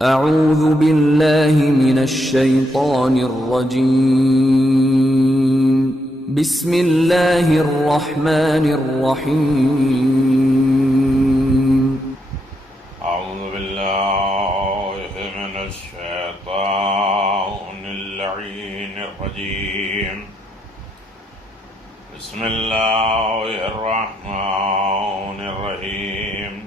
اعوذ باللہ من الشیطان الرجیم بسم اللہ الرحمن الرحیم اعوذ باللہ من الشیطان اللعین الرجیم بسم اللہ الرحمن الرحیم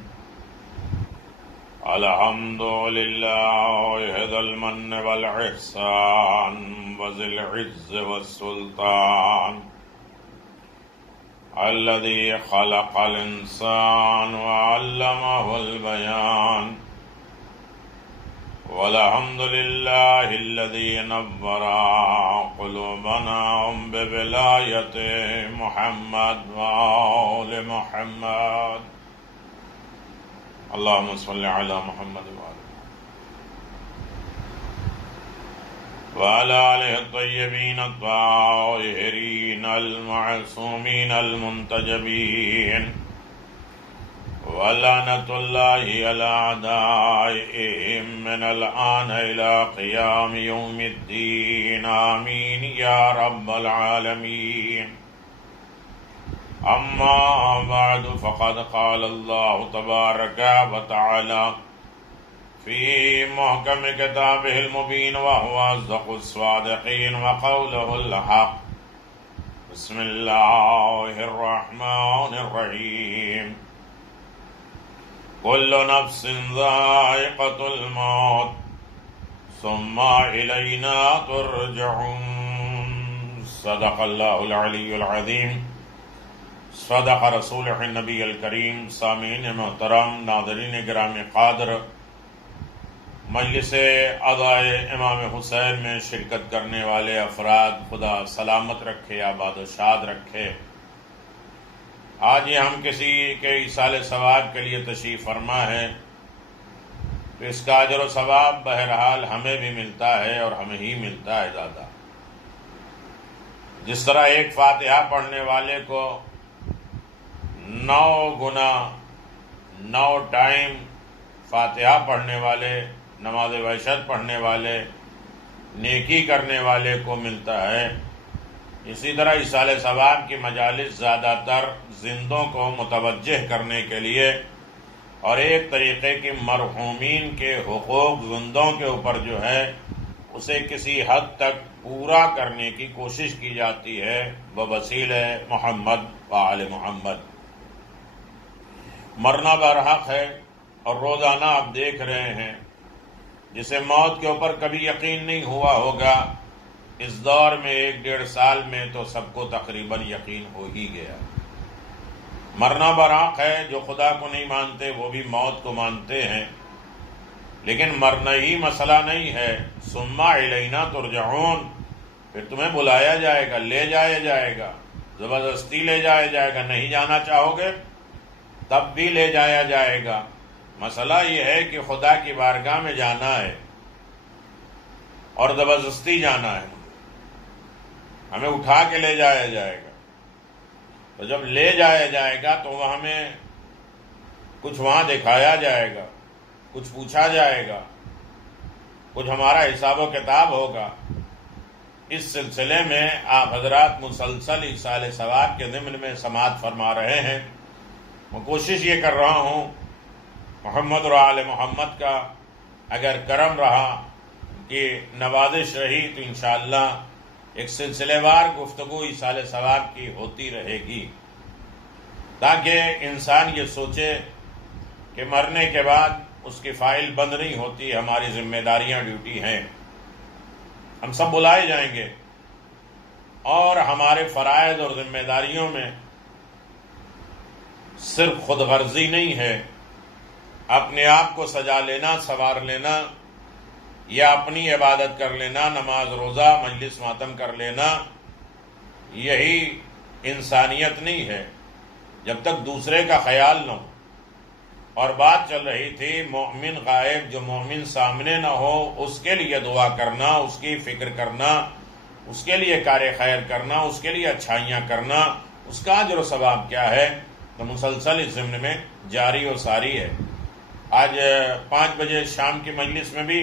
الحمد للہ ذی المن والاحسان وذی العز والسلطان الذي خلق الإنسان وعلمه البيان والحمد لله الذي نور قلوبنا بولاية محمد وآل محمد اللهم صل على محمد وعلى آله الطيبين الطاهرين المعصومين المنتجبين ولعنة الله على أعدائهم من الآن إلى قيام يوم الدين آمين يا رب العالمين أما بعد فقد قال الله تبارك وتعالى في محكم كتابه المبين وهو أصدق الصادقين وقوله الحق بسم الله الرحمن الرحيم كل نفس ذائقة الموت ثم إلينا ترجعون صدق الله العلي العظيم صدق رسولہ النبی الکریم۔ سامعین محترم، ناظرین گرامی قادر، مجلس ادائے امام حسین میں شرکت کرنے والے افراد خدا سلامت رکھے، آباد و شاد رکھے۔ آج یہ ہم کسی کے ایصال ثواب کے لیے تشریف فرما ہے تو اس کا اجر و ثواب بہرحال ہمیں بھی ملتا ہے اور ہمیں ہی ملتا ہے زیادہ۔ جس طرح ایک فاتحہ پڑھنے والے کو 9 گنا 9 ٹائم فاتحہ پڑھنے والے، نماز وحشت پڑھنے والے، نیکی کرنے والے کو ملتا ہے، اسی طرح ایصال ثواب کی مجالس زیادہ تر زندوں کو متوجہ کرنے کے لیے اور ایک طریقے کی مرحومین کے حقوق زندوں کے اوپر جو ہے اسے کسی حد تک پورا کرنے کی کوشش کی جاتی ہے بوسیلہ محمد و آل محمد۔ مرنا برحق ہے اور روزانہ آپ دیکھ رہے ہیں جسے موت کے اوپر کبھی یقین نہیں ہوا ہوگا، اس دور میں 1-1.5 سال میں تو سب کو تقریباً یقین ہو ہی گیا۔ مرنا برحق ہے، جو خدا کو نہیں مانتے وہ بھی موت کو مانتے ہیں، لیکن مرنا ہی مسئلہ نہیں ہے۔ ثم الینا ترجعون، پھر تمہیں بلایا جائے گا، لے جایا جائے گا، زبردستی لے جایا جائے گا، نہیں جانا چاہو گے تب بھی لے جایا جائے گا۔ مسئلہ یہ ہے کہ خدا کی بارگاہ میں جانا ہے اور زبردستی جانا ہے، ہمیں اٹھا کے لے جایا جائے گا۔ تو جب لے جایا جائے گا تو ہمیں کچھ وہاں دکھایا جائے گا، کچھ پوچھا جائے گا، کچھ ہمارا حساب و کتاب ہوگا۔ اس سلسلے میں آپ حضرات مسلسل ایصال ثواب کے ضمن میں سماعت فرما رہے ہیں۔ میں کوشش یہ کر رہا ہوں محمد اور آل محمد کا اگر کرم رہا کہ نوازش رہی تو انشاءاللہ ایک سلسلے وار گفتگو ایصال ثواب کی ہوتی رہے گی، تاکہ انسان یہ سوچے کہ مرنے کے بعد اس کی فائل بند نہیں ہوتی، ہماری ذمہ داریاں ڈیوٹی ہیں، ہم سب بلائے جائیں گے، اور ہمارے فرائض اور ذمہ داریوں میں صرف خود غرضی نہیں ہے، اپنے آپ کو سجا لینا، سنوار لینا یا اپنی عبادت کر لینا، نماز روزہ مجلس ماتم کر لینا، یہی انسانیت نہیں ہے جب تک دوسرے کا خیال نہ ہو۔ اور بات چل رہی تھی مومن غائب، جو مومن سامنے نہ ہو اس کے لیے دعا کرنا، اس کی فکر کرنا، اس کے لیے کار خیر کرنا، اس کے لیے اچھائیاں کرنا، اس کا اجر و ثواب کیا ہے؟ تو مسلسل اس ضمن میں جاری و ساری ہے۔ آج 5 بجے شام کی مجلس میں بھی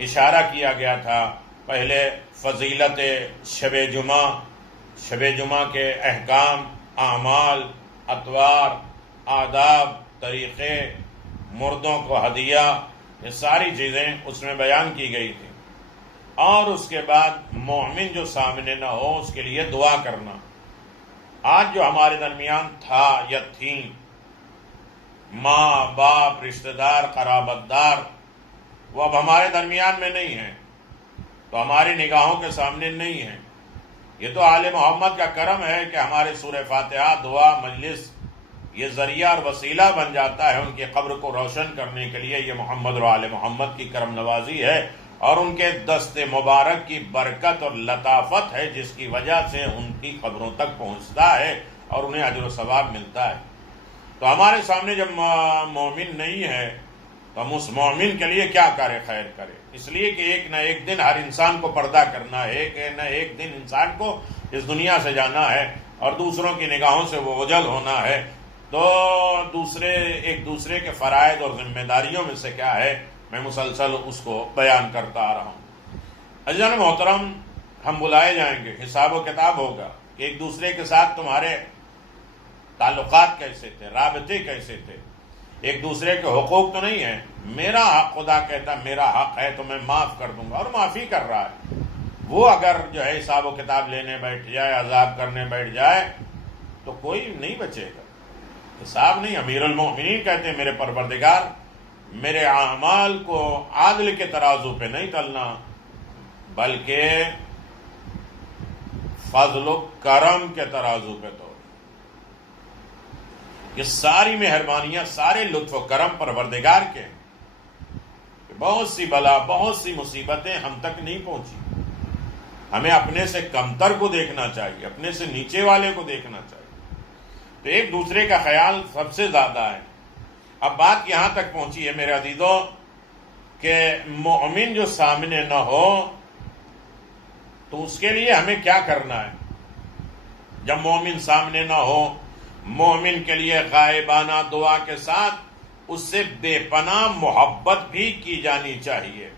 اشارہ کیا گیا تھا، پہلے فضیلت شب جمعہ کے احکام، اعمال، اطوار، آداب، طریقے، مردوں کو ہدیہ، یہ ساری چیزیں اس میں بیان کی گئی تھی، اور اس کے بعد مومن جو سامنے نہ ہو اس کے لیے دعا کرنا۔ آج جو ہمارے درمیان تھا یا تھیں ماں باپ، رشتہ دار، قرابت دار، وہ اب ہمارے درمیان میں نہیں ہیں، تو ہماری نگاہوں کے سامنے نہیں ہیں۔ یہ تو آل محمد کا کرم ہے کہ ہمارے سورہ فاتحہ، دعا، مجلس یہ ذریعہ اور وسیلہ بن جاتا ہے ان کی قبر کو روشن کرنے کے لیے۔ یہ محمد اور آل محمد کی کرم نوازی ہے، اور ان کے دست مبارک کی برکت اور لطافت ہے، جس کی وجہ سے ان کی قبروں تک پہنچتا ہے اور انہیں اجر و ثواب ملتا ہے۔ تو ہمارے سامنے جب مومن نہیں ہے تو ہم اس مومن کے لیے کیا کریں، خیر کریں، اس لیے کہ ایک نہ ایک دن ہر انسان کو پردہ کرنا ہے، ایک نہ ایک دن انسان کو اس دنیا سے جانا ہے اور دوسروں کی نگاہوں سے وہ اوجھل ہونا ہے۔ تو ایک دوسرے کے فرائض اور ذمہ داریوں میں سے کیا ہے، میں مسلسل اس کو بیان کرتا آ رہا ہوں۔ عزیزان محترم، ہم بلائے جائیں گے، حساب و کتاب ہوگا کہ ایک دوسرے کے ساتھ تمہارے تعلقات کیسے تھے، رابطے کیسے تھے، ایک دوسرے کے حقوق تو نہیں ہیں۔ میرا حق، خدا کہتا میرا حق ہے تو میں معاف کر دوں گا، اور معافی کر رہا ہے۔ وہ اگر جو ہے حساب و کتاب لینے بیٹھ جائے، عذاب کرنے بیٹھ جائے، تو کوئی نہیں بچے گا۔ حساب نہیں، امیر المؤمنین کہتے ہیں میرے پروردگار میرے اعمال کو عادل کے ترازو پہ نہیں تلنا، بلکہ فضل و کرم کے ترازو پہ تو۔ یہ ساری مہربانیاں، سارے لطف و کرم پروردگار کے، بہت سی بلا، بہت سی مصیبتیں ہم تک نہیں پہنچی۔ ہمیں اپنے سے کمتر کو دیکھنا چاہیے، اپنے سے نیچے والے کو دیکھنا چاہیے، تو ایک دوسرے کا خیال سب سے زیادہ ہے۔ اب بات یہاں تک پہنچی ہے میرے عزیزوں کہ مومن جو سامنے نہ ہو تو اس کے لیے ہمیں کیا کرنا ہے۔ جب مومن سامنے نہ ہو، مومن کے لیے غائبانہ دعا کے ساتھ اس سے بے پناہ محبت بھی کی جانی چاہیے۔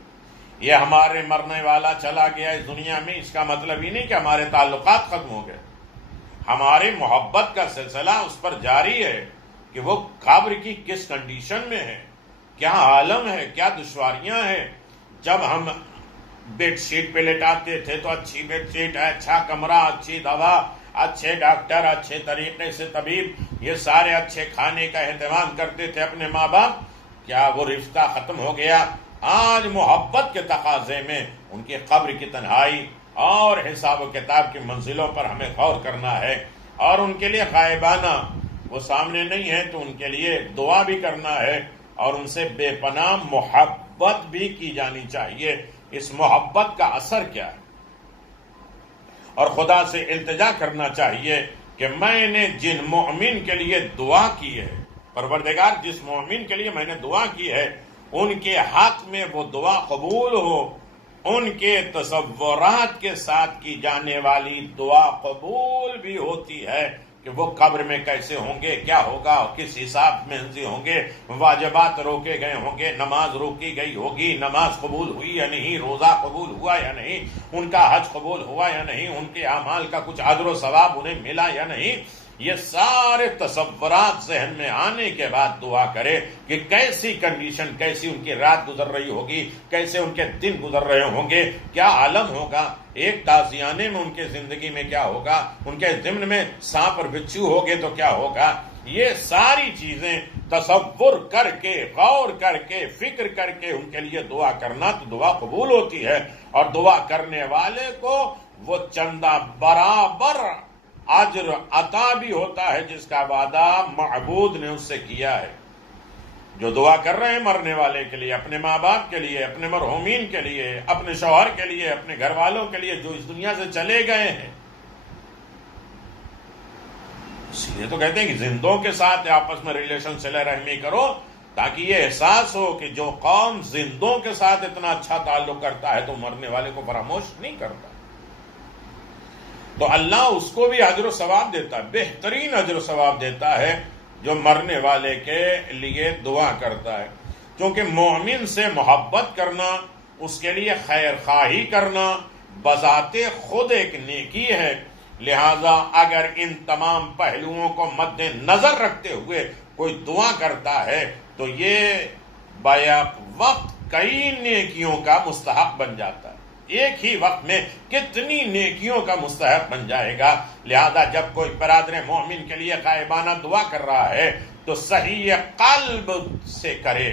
یہ ہمارے مرنے والا چلا گیا اس دنیا میں، اس کا مطلب ہی نہیں کہ ہمارے تعلقات ختم ہو گئے۔ ہمارے محبت کا سلسلہ اس پر جاری ہے کہ وہ قبر کی کس کنڈیشن میں ہے، کیا عالم ہے، کیا دشواریاں ہیں۔ جب ہم بیڈ شیٹ پہ لٹاتے تھے تو اچھی بیڈ شیٹ، اچھا کمرہ، اچھی دوا، اچھے ڈاکٹر، اچھے طریقے سے طبیب، یہ سارے اچھے کھانے کا اہتمام کرتے تھے اپنے ماں باپ۔ کیا وہ رشتہ ختم ہو گیا؟ آج محبت کے تقاضے میں ان کی قبر کی تنہائی اور حساب و کتاب کی منزلوں پر ہمیں غور کرنا ہے، اور ان کے لیے غائبانہ وہ سامنے نہیں ہے تو ان کے لیے دعا بھی کرنا ہے، اور ان سے بے پناہ محبت بھی کی جانی چاہیے۔ اس محبت کا اثر کیا ہے؟ اور خدا سے التجا کرنا چاہیے کہ میں نے جن مومن کے لیے دعا کی ہے، پروردگار جس مومن کے لیے میں نے دعا کی ہے، ان کے حق میں وہ دعا قبول ہو، ان کے تصورات کے ساتھ کی جانے والی دعا قبول بھی ہوتی ہے کہ وہ قبر میں کیسے ہوں گے، کیا ہوگا، کس حساب میں ہوں گے، واجبات روکے گئے ہوں گے، نماز روکی گئی ہوگی، نماز قبول ہوئی یا نہیں، روزہ قبول ہوا یا نہیں، ان کا حج قبول ہوا یا نہیں، ان کے اعمال کا کچھ اجر و ثواب انہیں ملا یا نہیں۔ یہ سارے تصورات ذہن میں آنے کے بعد دعا کرے کہ کیسی کنڈیشن، کیسی ان کی رات گزر رہی ہوگی، کیسے ان کے دن گزر رہے ہوں گے، کیا عالم ہوگا، ایک تازیانے میں ان کے زندگی میں کیا ہوگا، ان کے ضمن میں سانپ اور بچھو ہوگے تو کیا ہوگا۔ یہ ساری چیزیں تصور کر کے، غور کر کے، فکر کر کے ان کے لیے دعا کرنا تو دعا قبول ہوتی ہے، اور دعا کرنے والے کو وہ چندہ برابر اجر عطا بھی ہوتا ہے جس کا وعدہ معبود نے اس سے کیا ہے۔ جو دعا کر رہے ہیں مرنے والے کے لیے، اپنے ماں باپ کے لیے، اپنے مرحومین کے لیے، اپنے شوہر کے لیے، اپنے گھر والوں کے لیے جو اس دنیا سے چلے گئے ہیں، اس لیے تو کہتے ہیں کہ زندوں کے ساتھ آپس میں ریلیشن صلہ رحمی کرو، تاکہ یہ احساس ہو کہ جو قوم زندوں کے ساتھ اتنا اچھا تعلق کرتا ہے تو مرنے والے کو فراموش نہیں کرتا۔ تو اللہ اس کو بھی اجر و ثواب دیتا ہے، بہترین اجر و ثواب دیتا ہے جو مرنے والے کے لیے دعا کرتا ہے۔ چونکہ مومن سے محبت کرنا، اس کے لیے خیر خواہی کرنا بذات خود ایک نیکی ہے، لہذا اگر ان تمام پہلوؤں کو مد نظر رکھتے ہوئے کوئی دعا کرتا ہے تو یہ بیک وقت کئی نیکیوں کا مستحق بن جاتا ہے، ایک ہی وقت میں کتنی نیکیوں کا مستحق بن جائے گا۔ لہذا جب کوئی برادر مومن کے لیے غائبانہ دعا کر رہا ہے تو صحیح قلب سے کرے،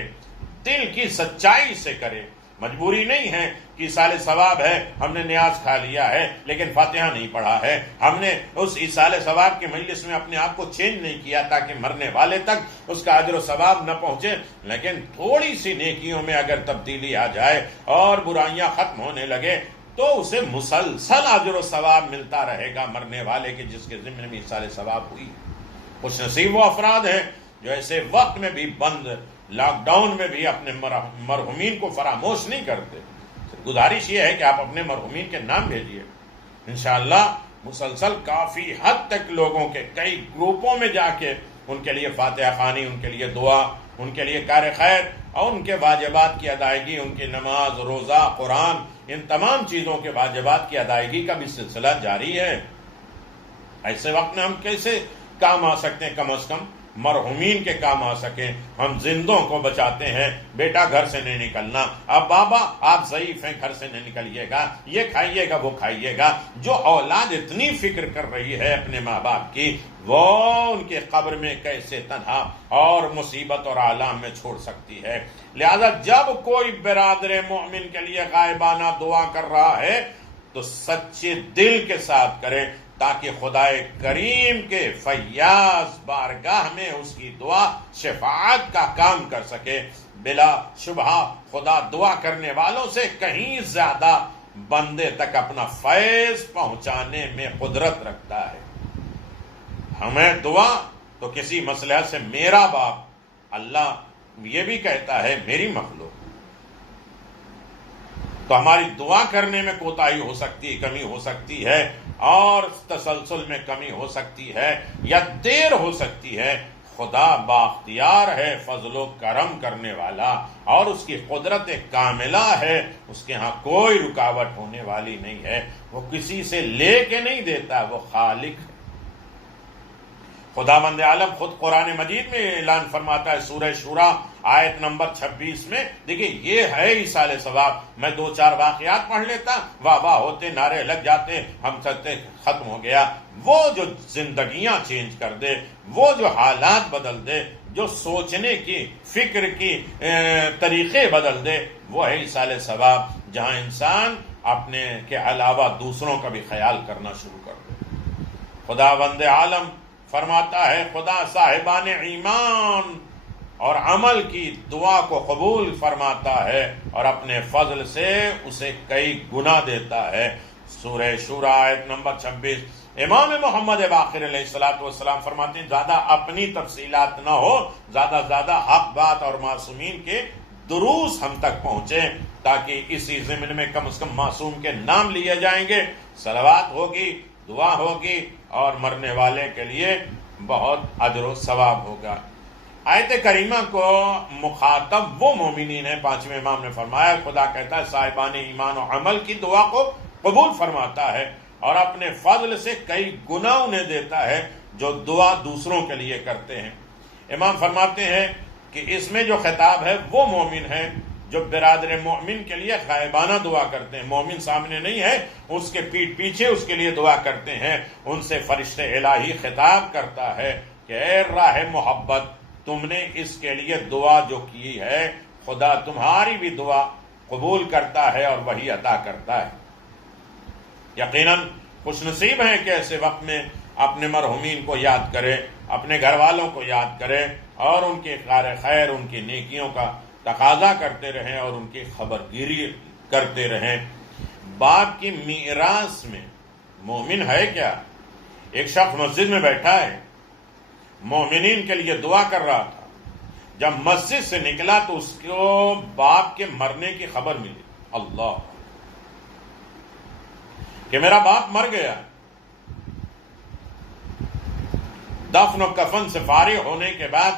دل کی سچائی سے کرے۔ مجبوری نہیں ہے کہ ایصال ثواب ہے، ہم نے نیاز کھا لیا ہے لیکن فاتحہ نہیں پڑھا ہے، ہم نے اس ایصال ثواب کے مجلس میں اپنے آپ کو چینج نہیں کیا تاکہ مرنے والے تک اس کا اجر و ثواب نہ پہنچے، لیکن تھوڑی سی نیکیوں میں اگر تبدیلی آ جائے اور برائیاں ختم ہونے لگے تو اسے مسلسل اجر و ثواب ملتا رہے گا مرنے والے کے جس کے ذمہ میں ایصال ثواب ہوئی۔ خوش نصیب وہ افراد ہیں جو ایسے وقت میں بھی بند لاک ڈاؤن میں بھی اپنے مرحومین کو فراموش نہیں کرتے۔ گزارش یہ ہے کہ آپ اپنے مرحومین کے نام بھیجیے، انشاءاللہ مسلسل کافی حد تک لوگوں کے کئی گروپوں میں جا کے ان کے لیے فاتحہ خوانی، ان کے لیے دعا، ان کے لیے کار خیر اور ان کے واجبات کی ادائیگی، ان کی نماز، روزہ، قرآن، ان تمام چیزوں کے واجبات کی ادائیگی کا بھی سلسلہ جاری ہے۔ ایسے وقت میں ہم کیسے کام آ سکتے ہیں؟ کم از کم مرحومین کے کام آ سکیں۔ ہم زندوں کو بچاتے ہیں، بیٹا گھر سے نہیں نکلنا، اب بابا آپ ضعیف ہیں گھر سے نہیں نکلیے گا، یہ کھائیے گا وہ کھائیے گا۔ جو اولاد اتنی فکر کر رہی ہے اپنے ماں باپ کی، وہ ان کے قبر میں کیسے تنہا اور مصیبت اور آلام میں چھوڑ سکتی ہے؟ لہذا جب کوئی برادر مومن کے لیے غائبانہ دعا کر رہا ہے تو سچے دل کے ساتھ کریں تاکہ خدائے کریم کے فیاض بارگاہ میں اس کی دعا شفاعت کا کام کر سکے۔ بلا شبہ خدا دعا کرنے والوں سے کہیں زیادہ بندے تک اپنا فیض پہنچانے میں قدرت رکھتا ہے۔ ہمیں دعا تو کسی مسئلہ سے میرا باپ، اللہ یہ بھی کہتا ہے میری مخلوق، تو ہماری دعا کرنے میں کوتاہی ہو سکتی ہے، کمی ہو سکتی ہے اور تسلسل میں کمی ہو سکتی ہے یا دیر ہو سکتی ہے۔ خدا باختیار ہے، فضل و کرم کرنے والا، اور اس کی قدرت کاملہ ہے، اس کے ہاں کوئی رکاوٹ ہونے والی نہیں ہے۔ وہ کسی سے لے کے نہیں دیتا، وہ خالق ہے۔ خداوند عالم خود قرآن مجید میں اعلان فرماتا ہے، سورہ شورى آیت نمبر 26 میں، دیکھیں یہ ہے ایصال ثواب۔ میں 2-4 واقعات پڑھ لیتا، واہ واہ ہوتے، نعرے لگ جاتے، ہم سکتے ختم ہو گیا۔ وہ جو زندگیاں چینج کر دے، وہ جو حالات بدل دے، جو سوچنے کی، فکر کی طریقے بدل دے، وہ ہے ایصال ثواب، جہاں انسان اپنے کے علاوہ دوسروں کا بھی خیال کرنا شروع کر دے۔ خداوند عالم فرماتا ہے، خدا صاحبان ایمان اور عمل کی دعا کو قبول فرماتا ہے اور اپنے فضل سے اسے کئی گنا دیتا ہے۔ سورہ شورى آیت نمبر 26۔ امام محمد باقر علیہ السلام فرماتے ہیں، زیادہ اپنی تفصیلات نہ ہو، زیادہ حق بات اور معصومین کے دروس ہم تک پہنچے، تاکہ اسی ضمن میں کم از کم معصوم کے نام لیے جائیں گے، صلوات ہوگی، دعا ہوگی اور مرنے والے کے لیے بہت اجر و ثواب ہوگا۔ آیت کریمہ کو مخاطب وہ مومنین ہیں، 5ویں امام نے فرمایا، خدا کہتا ہے صاحبان ایمان و عمل کی دعا کو قبول فرماتا ہے اور اپنے فضل سے کئی گنا انہیں دیتا ہے جو دعا دوسروں کے لیے کرتے ہیں۔ امام فرماتے ہیں کہ اس میں جو خطاب ہے وہ مومن ہیں جو برادر مومن کے لیے غائبانہ دعا کرتے ہیں۔ مومن سامنے نہیں ہے، اس کے پیٹھ پیچھے اس کے لیے دعا کرتے ہیں۔ ان سے فرشتے الہی خطاب کرتا ہے کہ اے راہ محبت، تم نے اس کے لیے دعا جو کی ہے، خدا تمہاری بھی دعا قبول کرتا ہے اور وہی عطا کرتا ہے۔ یقیناً خوش نصیب ہیں کہ ایسے وقت میں اپنے مرحومین کو یاد کرے، اپنے گھر والوں کو یاد کرے اور ان کے کار خیر، ان کی نیکیوں کا تقاضا کرتے رہیں اور ان کی خبر گیری کرتے رہیں۔ باپ کی میراث میں مومن ہے کیا؟ ایک شخص مسجد میں بیٹھا ہے، مومنین کے لیے دعا کر رہا تھا، جب مسجد سے نکلا تو اس کو باپ کے مرنے کی خبر ملی، اللہ، کہ میرا باپ مر گیا۔ دفن و کفن سے فارغ ہونے کے بعد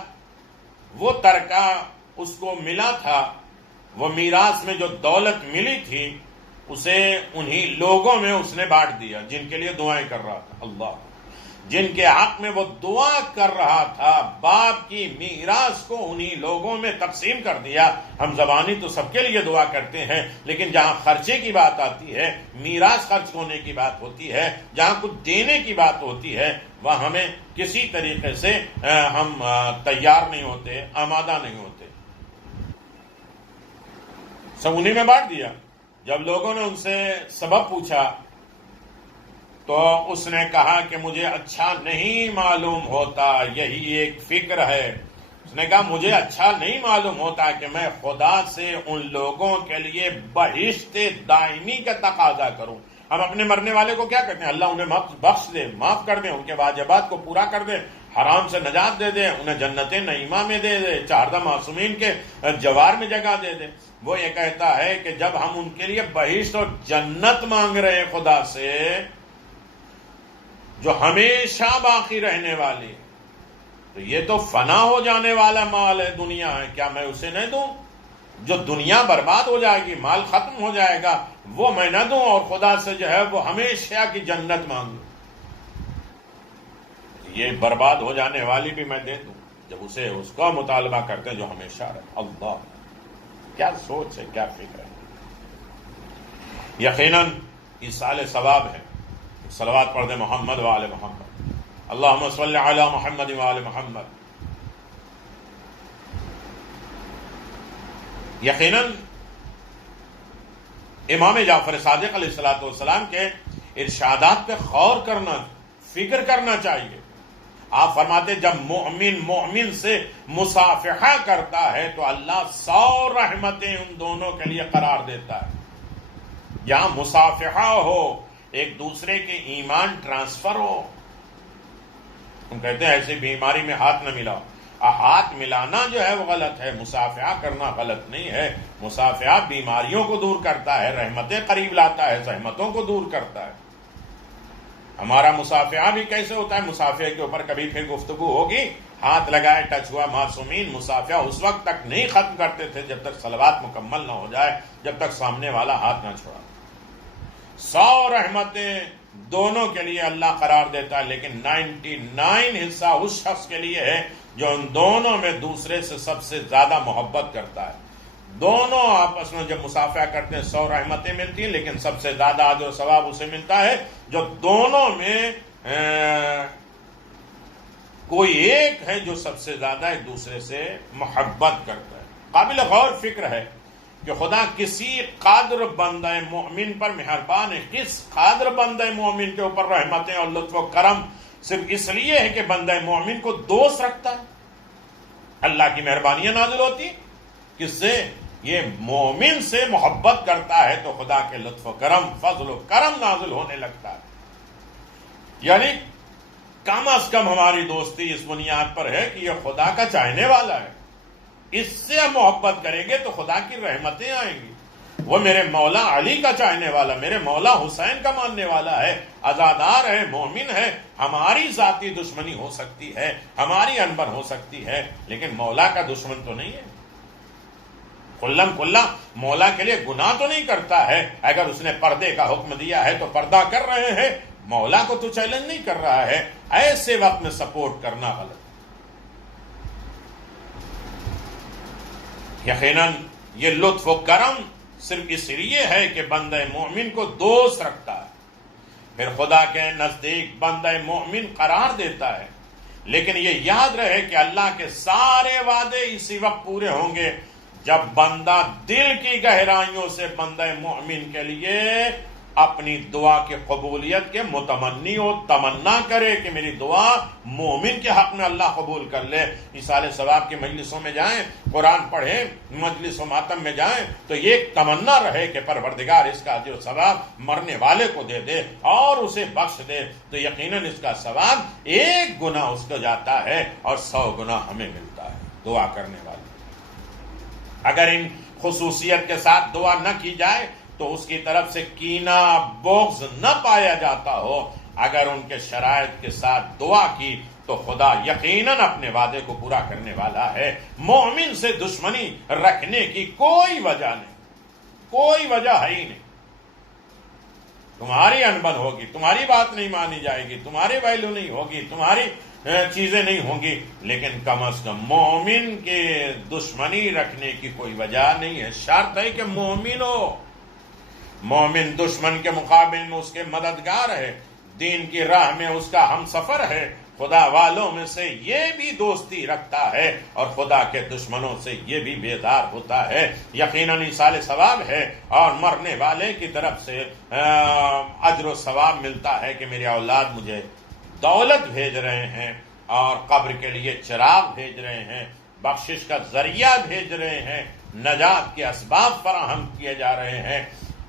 وہ ترکہ اس کو ملا تھا، وہ میراث میں جو دولت ملی تھی اسے انہی لوگوں میں اس نے بانٹ دیا جن کے لیے دعائیں کر رہا تھا، اللہ، جن کے حق میں وہ دعا کر رہا تھا، باپ کی میراث کو انہی لوگوں میں تقسیم کر دیا۔ ہم زبانی تو سب کے لیے دعا کرتے ہیں، لیکن جہاں خرچے کی بات آتی ہے، میراث خرچ ہونے کی بات ہوتی ہے، جہاں کچھ دینے کی بات ہوتی ہے، وہاں ہمیں کسی طریقے سے ہم تیار نہیں ہوتے، آمادہ نہیں ہوتے۔ سب انہی میں بانٹ دیا۔ جب لوگوں نے ان سے سبب پوچھا تو اس نے کہا کہ مجھے اچھا نہیں معلوم ہوتا، یہی ایک فکر ہے۔ اس نے کہا مجھے اچھا نہیں معلوم ہوتا کہ میں خدا سے ان لوگوں کے لیے بہشت دائمی کا تقاضا کروں۔ ہم اپنے مرنے والے کو کیا کرتے ہیں؟ اللہ انہیں بخش دے، معاف کر دے، ان کے واجبات کو پورا کر دے، حرام سے نجات دے دے، انہیں جنت نعیمہ میں دے دے، چاردہ معصومین کے جوار میں جگہ دے دے۔ وہ یہ کہتا ہے کہ جب ہم ان کے لیے بہشت اور جنت مانگ رہے ہیں خدا سے جو ہمیشہ باقی رہنے والی، تو یہ تو فنا ہو جانے والا مال ہے، دنیا ہے، کیا میں اسے نہ دوں؟ جو دنیا برباد ہو جائے گی، مال ختم ہو جائے گا، وہ میں نہ دوں اور خدا سے جو ہے وہ ہمیشہ کی جنت مانگوں؟ یہ برباد ہو جانے والی بھی میں دے دوں جب اسے اس کا مطالبہ کرتے ہیں جو ہمیشہ رہے۔ اللہ، کیا سوچ ہے، کیا فکر ہے! یقیناً ایصال ثواب ہے۔ صلوات پڑھ دیں محمد و آل محمد، اللہم صلی علی محمد و آل محمد۔ یقیناً امام جعفر صادق علیہ السلام کے ارشادات پہ غور کرنا، فکر کرنا چاہیے۔ آپ فرماتے جب مومن سے مصافحہ کرتا ہے تو اللہ 100 رحمتیں ان دونوں کے لیے قرار دیتا ہے۔ جہاں مصافحہ ہو، ایک دوسرے کے ایمان ٹرانسفر ہو۔ ہم کہتے ہیں ایسی بیماری میں ہاتھ نہ ملاؤ، ہاتھ ملانا جو ہے وہ غلط ہے، مصافحہ کرنا غلط نہیں ہے۔ مصافحہ بیماریوں کو دور کرتا ہے، رحمتیں قریب لاتا ہے، زحمتوں کو دور کرتا ہے۔ ہمارا مصافحہ بھی کیسے ہوتا ہے؟ مصافحے کے اوپر کبھی پھر گفتگو ہوگی، ہاتھ لگائے، ٹچ ہوا، معصومین مصافحہ اس وقت تک نہیں ختم کرتے تھے جب تک صلوات مکمل نہ ہو جائے، جب تک سامنے والا ہاتھ نہ چھوڑا۔ 100 رحمتیں دونوں کے لیے اللہ قرار دیتا ہے، لیکن 99 حصہ اس شخص کے لیے ہے جو ان دونوں میں دوسرے سے سب سے زیادہ محبت کرتا ہے۔ دونوں آپس میں جب مصافحہ کرتے ہیں 100 رحمتیں ملتی ہیں، لیکن سب سے زیادہ اجر و ثواب اسے ملتا ہے جو دونوں میں کوئی ایک ہے جو سب سے زیادہ ایک دوسرے سے محبت کرتا ہے۔ قابل غور فکر ہے کہ خدا کسی قادر بندہ مومن پر مہربان ہے، کس قادر بندہ مومن کے اوپر رحمتیں اور لطف و کرم صرف اس لیے ہے کہ بندہ مومن کو دوست رکھتا ہے۔ اللہ کی مہربانیاں نازل ہوتی کس سے؟ یہ مومن سے محبت کرتا ہے تو خدا کے لطف و کرم، فضل و کرم نازل ہونے لگتا ہے۔ یعنی کم از کم ہماری دوستی اس بنیاد پر ہے کہ یہ خدا کا چاہنے والا ہے، اس سے ہم محبت کریں گے تو خدا کی رحمتیں آئیں گی۔ وہ میرے مولا علی کا چاہنے والا، میرے مولا حسین کا ماننے والا ہے، عزادار ہے، مومن ہے۔ ہماری ذاتی دشمنی ہو سکتی ہے، ہماری انبن ہو سکتی ہے، لیکن مولا کا دشمن تو نہیں ہے۔ کلم کلا مولا کے لیے گناہ تو نہیں کرتا ہے۔ اگر اس نے پردے کا حکم دیا ہے تو پردہ کر رہے ہیں، مولا کو تو چیلنج نہیں کر رہا ہے۔ ایسے وقت میں سپورٹ کرنا غلط۔ یقیناً یہ لطف و کرم صرف اس لیے ہے کہ بندہ مومن کو دوست رکھتا ہے، پھر خدا کے نزدیک بندہ مومن قرار دیتا ہے۔ لیکن یہ یاد رہے کہ اللہ کے سارے وعدے اسی وقت پورے ہوں گے جب بندہ دل کی گہرائیوں سے بندہ مومن کے لیے اپنی دعا کی قبولیت کے متمنی اور تمنا کرے کہ میری دعا مومن کے حق میں اللہ قبول کر لے۔ ایصال ثواب کی مجلسوں میں جائیں، قرآن پڑھیں، مجلس و ماتم میں جائیں تو یہ ایک تمنا رہے کہ پروردگار اس کا اجر و ثواب مرنے والے کو دے دے اور اسے بخش دے، تو یقیناً اس کا ثواب 1 گنا اس کو جاتا ہے اور 100 گنا ہمیں ملتا ہے دعا کرنے والے۔ اگر ان خصوصیت کے ساتھ دعا نہ کی جائے تو اس کی طرف سے کینہ، بغض نہ پایا جاتا ہو، اگر ان کے شرائط کے ساتھ دعا کی تو خدا یقیناً اپنے وعدے کو پورا کرنے والا ہے. مومن سے دشمنی رکھنے کی کوئی وجہ نہیں، کوئی وجہ ہے ہی نہیں. تمہاری انبن ہوگی، تمہاری بات نہیں مانی جائے گی، تمہاری ویلو نہیں ہوگی، تمہاری چیزیں نہیں ہوں گی، لیکن کم از کم مومن کے دشمنی رکھنے کی کوئی وجہ نہیں ہے. شرط ہے کہ مومن ہو. مومن دشمن کے مقابل میں اس کے مددگار ہے، دین کی راہ میں اس کا ہم سفر ہے، خدا والوں میں سے یہ بھی دوستی رکھتا ہے اور خدا کے دشمنوں سے یہ بھی بیزار ہوتا ہے. یقیناً ایصال ثواب ہے اور مرنے والے کی طرف سے اجر و ثواب ملتا ہے کہ میری اولاد مجھے دولت بھیج رہے ہیں اور قبر کے لیے چراغ بھیج رہے ہیں، بخشش کا ذریعہ بھیج رہے ہیں، نجات کے اسباب فراہم کیے جا رہے ہیں.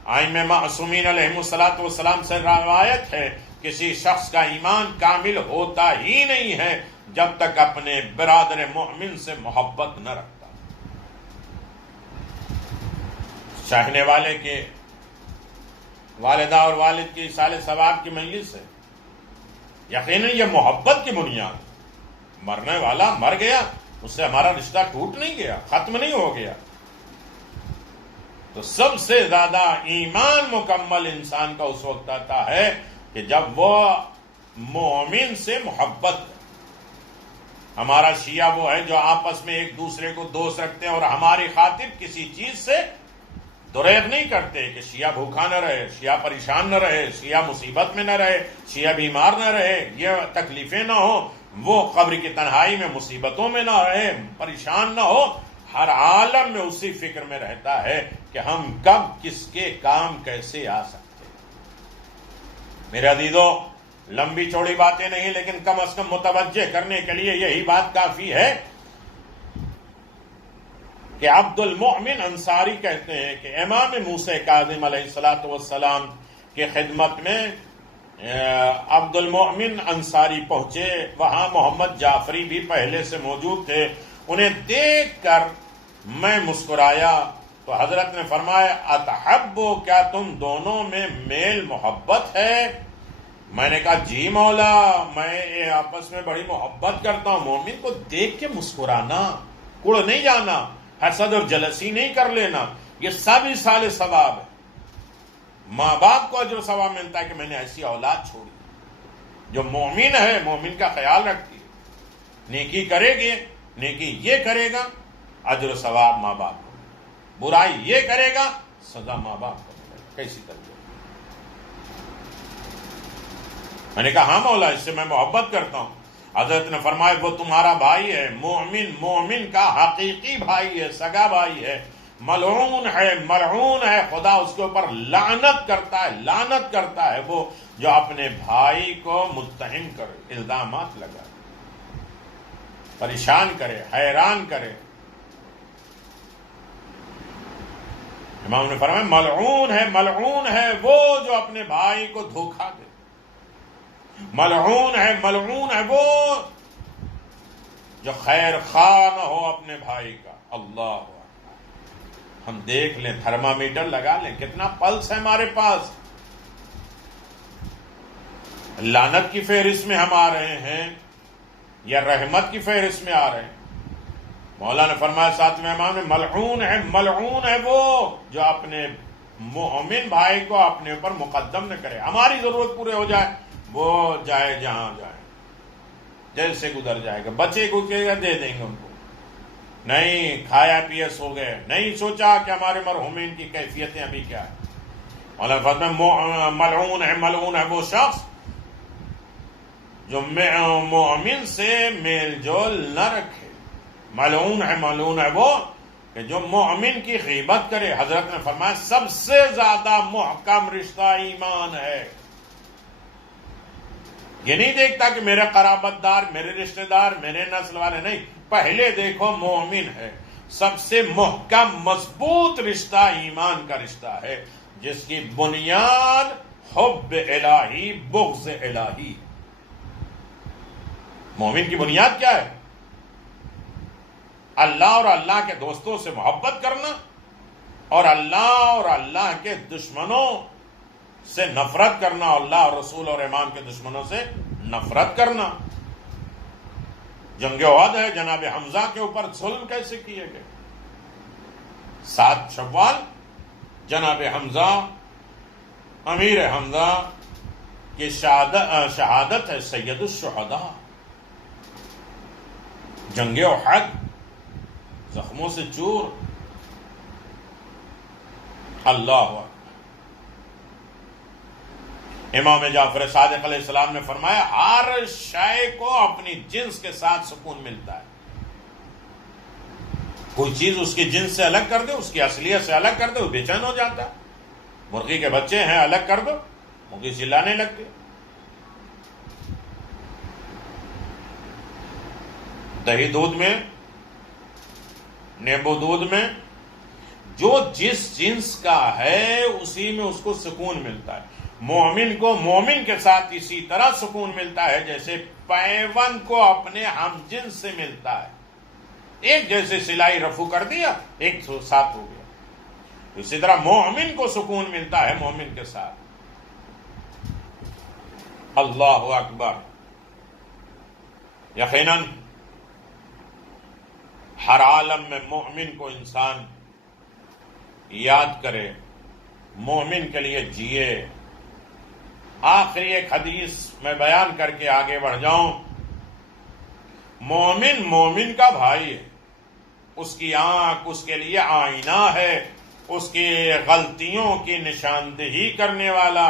ائمہ معصومین علیہم الصلوۃ والسلام سے روایت ہے کسی شخص کا ایمان کامل ہوتا ہی نہیں ہے جب تک اپنے برادر مومن سے محبت نہ رکھتا. چاہنے والے کے والدہ اور والد کی ایصال ثواب کی مجلس ہے، یقیناً یہ محبت کی بنیاد. مرنے والا مر گیا، اس سے ہمارا رشتہ ٹوٹ نہیں گیا، ختم نہیں ہو گیا. تو سب سے زیادہ ایمان مکمل انسان کا اس وقت آتا ہے کہ جب وہ مومن سے محبت کرے. ہمارا شیعہ وہ ہے جو آپس میں ایک دوسرے کو دوست رکھتے ہیں اور ہماری خاطر کسی چیز سے دریغ نہیں کرتے کہ شیعہ بھوکا نہ رہے، شیعہ پریشان نہ رہے، شیعہ مصیبت میں نہ رہے، شیعہ بیمار نہ رہے، یہ تکلیفیں نہ ہوں، وہ قبر کی تنہائی میں مصیبتوں میں نہ رہے، پریشان نہ ہو. ہر عالم میں اسی فکر میں رہتا ہے کہ ہم کب کس کے کام کیسے آ سکتے. میرے عزیزو، لمبی چوڑی باتیں نہیں، لیکن کم از کم متوجہ کرنے کے لیے یہی بات کافی ہے کہ عبد المؤمن انصاری کہتے ہیں کہ امام موسیٰ کاظم علیہ السلام کی خدمت میں عبد المؤمن انصاری پہنچے. وہاں محمد جعفری بھی پہلے سے موجود تھے. انہیں دیکھ کر میں مسکرایا تو حضرت نے فرمایا اتحبو، کیا تم دونوں میں میل محبت ہے؟ میں نے کہا جی مولا، میں آپس میں بڑی محبت کرتا ہوں. مومن کو دیکھ کے مسکرانا، کڑ نہیں جانا، حسد اور جلسی نہیں کر لینا، یہ سب ایصال ثواب ہے. ماں باپ کو اجر و ثواب ملتا ہے کہ میں نے ایسی اولاد چھوڑی جو مومن ہے، مومن کا خیال رکھتی ہے، نیکی کرے گی، نیکی یہ کرے گا، اجر و ثواب ماں باپ کو، برائی یہ کرے گا، سزا ماں باپ کو ملے گا. کیسی تربیت؟ میں نے کہا ہاں مولا، اس سے میں محبت کرتا ہوں. حضرت نے فرمایا وہ تمہارا بھائی ہے، مومن کا حقیقی بھائی ہے، سگا بھائی ہے. ملعون ہے، خدا اس کے اوپر لعنت کرتا ہے وہ جو اپنے بھائی کو متہم کرے، الزامات لگائے، پریشان کرے، حیران کرے. امام نے فرمایا ملعون ہے وہ جو اپنے بھائی کو دھوکہ دے. ملعون ہے وہ جو خیر خواہ نہ ہو اپنے بھائی کا. اللہ اکبر. ہم دیکھ لیں، تھرمامیٹر لگا لیں، کتنا پلس ہے ہمارے پاس. لعنت کی فہرست میں ہم آ رہے ہیں یا رحمت کی فہرست میں آ رہے ہیں؟ مولا نے فرمایا ساتھ میں امام نے ملعون ہے وہ جو اپنے مومن بھائی کو اپنے اوپر مقدم نہ کرے. ہماری ضرورت پورے ہو جائے، وہ جائے جہاں جائے، جیسے گزر جائے گا. بچے کو دے دیں گے ان کو، نہیں کھایا پیا سو گئے، نہیں سوچا کہ ہمارے مرحومین کی کیفیتیں ابھی کیا ہے. مولا نے فرمایا ملعون ہے وہ شخص جو مومن سے میل جول نہ رکھے. ملعون ہے وہ کہ جو مومن کی غیبت کرے. حضرت نے فرمایا سب سے زیادہ محکم رشتہ ایمان ہے. یہ نہیں دیکھتا کہ میرے قرابت دار، میرے رشتہ دار، میرے نسل والے، نہیں، پہلے دیکھو مومن ہے. سب سے محکم مضبوط رشتہ ایمان کا رشتہ ہے جس کی بنیاد حب الہی، بغض الہی. مومن کی بنیاد کیا ہے؟ اللہ اور اللہ کے دوستوں سے محبت کرنا اور اللہ کے دشمنوں سے نفرت کرنا، اللہ اور رسول اور امام کے دشمنوں سے نفرت کرنا. جنگ احد ہے، جناب حمزہ کے اوپر ظلم کیسے کیے گئے؟ 7 شوال جناب حمزہ، امیر حمزہ کی شہادت ہے، سید الشہداء، جنگ احد، زخموں سے چور. اللہ اکبر. امام جعفر صادق علیہ السلام نے فرمایا ہر شے کو اپنی جنس کے ساتھ سکون ملتا ہے. کوئی چیز اس کی جنس سے الگ کر دے، اس کی اصلیت سے الگ کر دے، وہ بے چین ہو جاتا ہے. مرغی کے بچے ہیں، الگ کر دو، مرغی چلانے لگتے. دہی دودھ میں، نیبو دودھ میں جو جس جنس کا ہے اسی میں اس کو سکون ملتا ہے. مومن کو مومن کے ساتھ اسی طرح سکون ملتا ہے جیسے پیون کو اپنے ہم جنس سے ملتا ہے. ایک جیسے سلائی رفو کر دیا، ایک ساتھ ہو گیا. اسی طرح مومن کو سکون ملتا ہے مومن کے ساتھ. اللہ اکبر. یقیناً ہر عالم میں مومن کو انسان یاد کرے، مومن کے لیے جیے. آخری ایک حدیث میں بیان کر کے آگے بڑھ جاؤں. مومن مومن کا بھائی ہے، اس کی آنکھ اس کے لیے آئینہ ہے، اس کی غلطیوں کی نشاندہی کرنے والا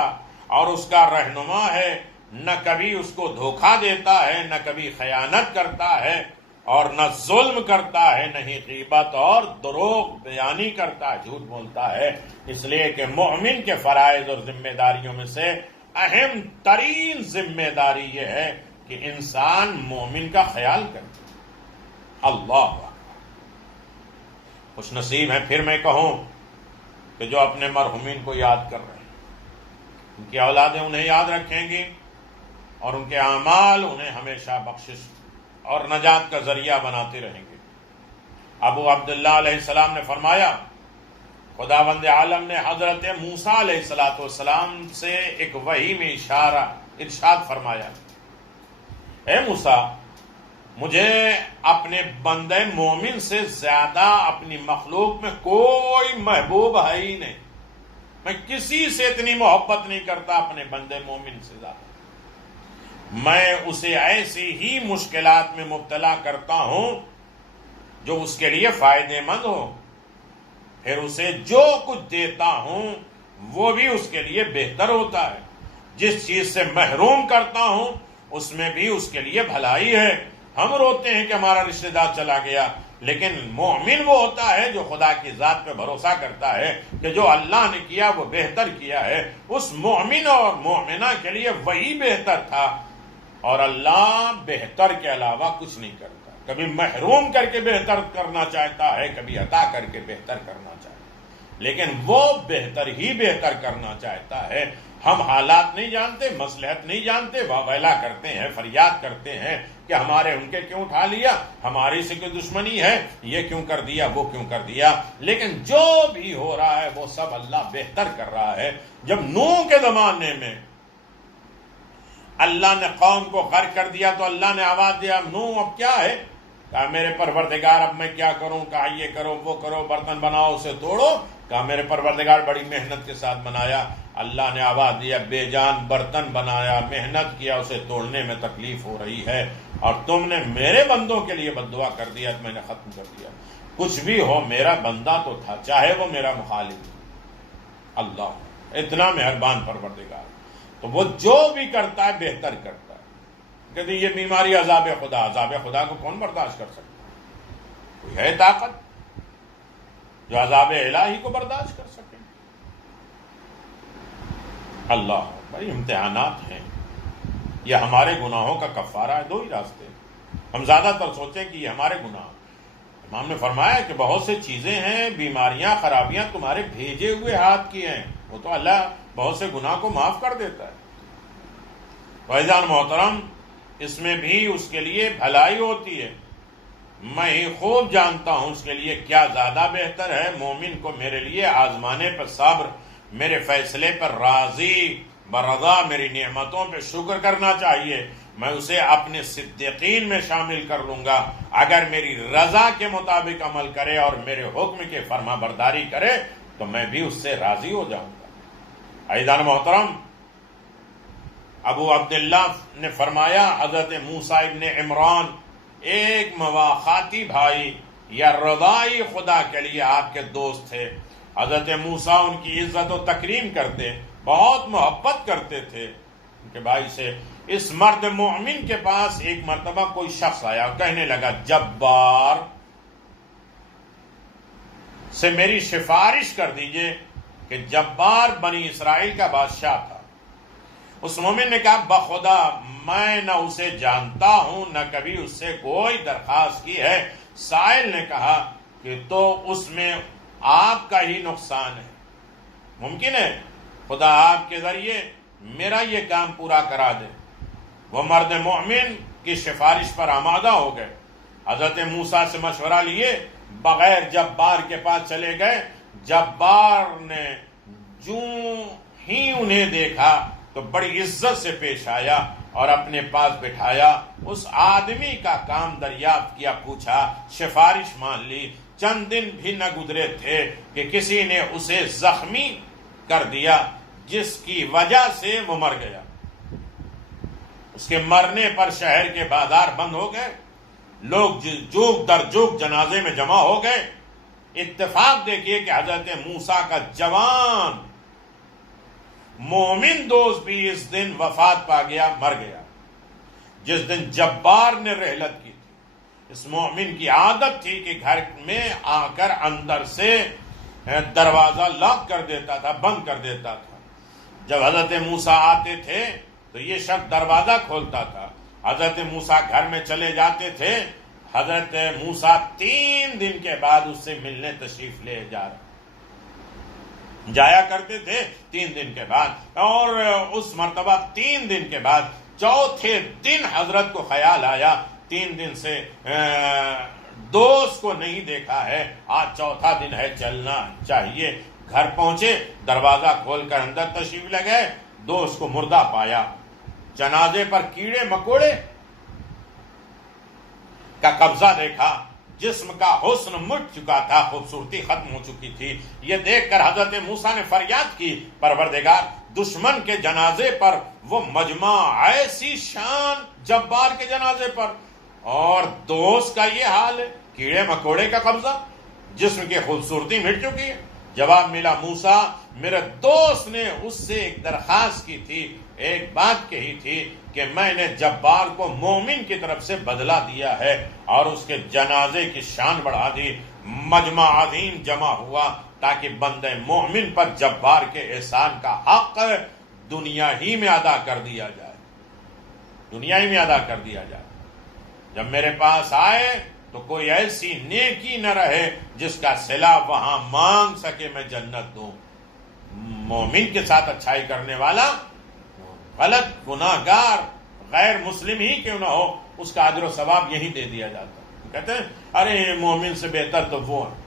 اور اس کا رہنما ہے. نہ کبھی اس کو دھوکہ دیتا ہے، نہ کبھی خیانت کرتا ہے اور نہ ظلم کرتا ہے، نہ ہی غیبت اور دروغ بیانی کرتا ہے، جھوٹ بولتا ہے. اس لیے کہ مومن کے فرائض اور ذمہ داریوں میں سے اہم ترین ذمہ داری یہ ہے کہ انسان مومن کا خیال کرے. اللہ خوش نصیب ہے پھر میں کہوں کہ جو اپنے مرحومین کو یاد کر رہے ہیں، ان کی اولادیں انہیں یاد رکھیں گی اور ان کے اعمال انہیں ہمیشہ بخشش اور نجات کا ذریعہ بناتے رہیں گے. ابو عبداللہ علیہ السلام نے فرمایا، خداوند عالم نے حضرت موسیٰ علیہ السلام سے ایک وحی میں ارشاد فرمایا، اے موسیٰ، مجھے اپنے بندے مومن سے زیادہ اپنی مخلوق میں کوئی محبوب ہے ہی نہیں. میں کسی سے اتنی محبت نہیں کرتا اپنے بندے مومن سے زیادہ. میں اسے ایسی ہی مشکلات میں مبتلا کرتا ہوں جو اس کے لیے فائدے مند ہو، پھر اسے جو کچھ دیتا ہوں وہ بھی اس کے لیے بہتر ہوتا ہے. جس چیز سے محروم کرتا ہوں اس میں بھی اس کے لیے بھلائی ہے. ہم روتے ہیں کہ ہمارا رشتہ دار چلا گیا، لیکن مومن وہ ہوتا ہے جو خدا کی ذات پہ بھروسہ کرتا ہے کہ جو اللہ نے کیا وہ بہتر کیا ہے. اس مومن اور مومنہ کے لیے وہی بہتر تھا، اور اللہ بہتر کے علاوہ کچھ نہیں کرتا. کبھی محروم کر کے بہتر کرنا چاہتا ہے، کبھی عطا کر کے بہتر کرنا چاہتا ہے، لیکن وہ بہتر ہی بہتر کرنا چاہتا ہے. ہم حالات نہیں جانتے، مصلحت نہیں جانتے، واویلا کرتے ہیں، فریاد کرتے ہیں کہ ہمارے ان کے کیوں اٹھا لیا، ہماری سے کوئی دشمنی ہے، یہ کیوں کر دیا، وہ کیوں کر دیا. لیکن جو بھی ہو رہا ہے وہ سب اللہ بہتر کر رہا ہے. جب نوح کے زمانے میں اللہ نے قوم کو غرق کر دیا تو اللہ نے آواز دیا، نوح اب کیا ہے؟ کہا میرے پروردگار اب میں کیا کروں؟ کہا یہ کرو وہ کرو، برتن بناؤ اسے توڑو. کہا میرے پروردگار بڑی محنت کے ساتھ بنایا. اللہ نے آواز دیا، بے جان برتن بنایا، محنت کیا، اسے توڑنے میں تکلیف ہو رہی ہے، اور تم نے میرے بندوں کے لیے بد دعا کر دیا تو میں نے ختم کر دیا. کچھ بھی ہو میرا بندہ تو تھا، چاہے وہ میرا مخالف. اللہ اتنا مہربان پروردگار. تو وہ جو بھی کرتا ہے بہتر کرتا ہے. کہتے یہ بیماری عذاب خدا، عذاب خدا کو کون برداشت کر سکتا؟ کوئی ہے طاقت جو عذاب الہی کو برداشت کر سکے؟ اللہ بھائی امتحانات ہیں، یہ ہمارے گناہوں کا کفارہ ہے. 2 ہی راستے. ہم زیادہ تر سوچیں کہ یہ ہمارے گناہ. امام نے فرمایا کہ بہت سے چیزیں ہیں، بیماریاں، خرابیاں تمہارے بھیجے ہوئے ہاتھ کی ہیں. وہ تو اللہ بہت سے گناہ کو معاف کر دیتا ہے. فیضان محترم، اس میں بھی اس کے لیے بھلائی ہوتی ہے. میں ہی خوب جانتا ہوں اس کے لیے کیا زیادہ بہتر ہے. مومن کو میرے لیے آزمانے پر صبر، میرے فیصلے پر راضی برضا، میری نعمتوں پہ شکر کرنا چاہیے. میں اسے اپنے صدیقین میں شامل کر لوں گا اگر میری رضا کے مطابق عمل کرے اور میرے حکم کے فرما برداری کرے تو میں بھی اس سے راضی ہو جاؤں گا۔ عزیزان محترم، ابو عبداللہ نے فرمایا حضرت موسیٰ ابن عمران ایک مواخاتی بھائی یا رضائی خدا کے لیے آپ کے دوست تھے۔ حضرت موسیٰ ان کی عزت و تکریم کرتے، بہت محبت کرتے تھے ان کے بھائی سے۔ اس مرد مومن کے پاس ایک مرتبہ کوئی شخص آیا، کہنے لگا جبار سے میری سفارش کر دیجئے کہ جبار بنی اسرائیل کا بادشاہ تھا۔ اس مومن نے کہا بخدا میں نہ اسے جانتا ہوں نہ کبھی اس سے کوئی درخواست کی ہے۔ سائل نے کہا کہ تو اس میں آپ کا ہی نقصان ہے، ممکن ہے خدا آپ کے ذریعے میرا یہ کام پورا کرا دے۔ وہ مرد مومن کی سفارش پر آمادہ ہو گئے، حضرت موسیٰ سے مشورہ لیے بغیر جبار کے پاس چلے گئے۔ جبار نے جو ہی انہیں دیکھا تو بڑی عزت سے پیش آیا اور اپنے پاس بٹھایا۔ اس آدمی کا کام دریافت کیا، پوچھا، سفارش مان لی۔ چند دن بھی نہ گزرے تھے کہ کسی نے اسے زخمی کر دیا جس کی وجہ سے وہ مر گیا۔ اس کے مرنے پر شہر کے بازار بند ہو گئے، لوگ جوک در جوک جنازے میں جمع ہو گئے۔ اتفاق دیکھیے کہ حضرت موسیٰ کا جوان مومن دوست بھی اس دن وفات پا گیا، مر گیا۔ جس دن جبار نے رحلت کی تھی، اس مومن کی عادت تھی کہ گھر میں آ کر اندر سے دروازہ لاک کر دیتا تھا، بند کر دیتا تھا۔ جب حضرت موسیٰ آتے تھے تو یہ شخص دروازہ کھولتا تھا، حضرت موسیٰ گھر میں چلے جاتے تھے، حضرت موسیٰ 3 دن کے بعد اس سے ملنے تشریف لے جایا کرتے تھے 3 دن کے بعد، اور اس مرتبہ 3 دن کے بعد چوتھے دن حضرت کو خیال آیا 3 دن سے دوست کو نہیں دیکھا ہے، آج چوتھا دن ہے، چلنا چاہیے۔ گھر پہنچے، دروازہ کھول کر اندر تشریف لے گئے، دوست کو مردہ پایا، جنازے پر کیڑے مکوڑے کا قبضہ دیکھا، جسم کا حسن مٹ چکا تھا، خوبصورتی ختم ہو چکی تھی۔ یہ دیکھ کر حضرت موسیٰ نے فریاد کی، پروردگار دشمن کے جنازے پر وہ مجمع، ایسی شان جبار کے جنازے پر، اور دوست کا یہ حال ہے، کیڑے مکوڑے کا قبضہ، جسم کی خوبصورتی مٹ چکی ہے۔ جواب ملا، موسیٰ میرے دوست نے اس سے ایک درخواست کی تھی، ایک بات کہی تھی کہ میں نے جبار کو مومن کی طرف سے بدلہ دیا ہے اور اس کے جنازے کی شان بڑھا دی۔ مجمع عظیم جمع ہوا تاکہ بندے مومن پر جبار کے احسان کا حق دنیا ہی میں ادا کر دیا جائے، دنیا ہی میں ادا کر دیا جائے۔ جب میرے پاس آئے تو کوئی ایسی نیکی نہ رہے جس کا صلہ وہاں مانگ سکے میں جنت دوں۔ مومن کے ساتھ اچھائی کرنے والا غلط گناہگار غیر مسلم ہی کیوں نہ ہو، اس کا اجر و ثواب یہی دے دیا جاتا۔ کہتے ہیں ارے مومن سے بہتر تو وہ ہے،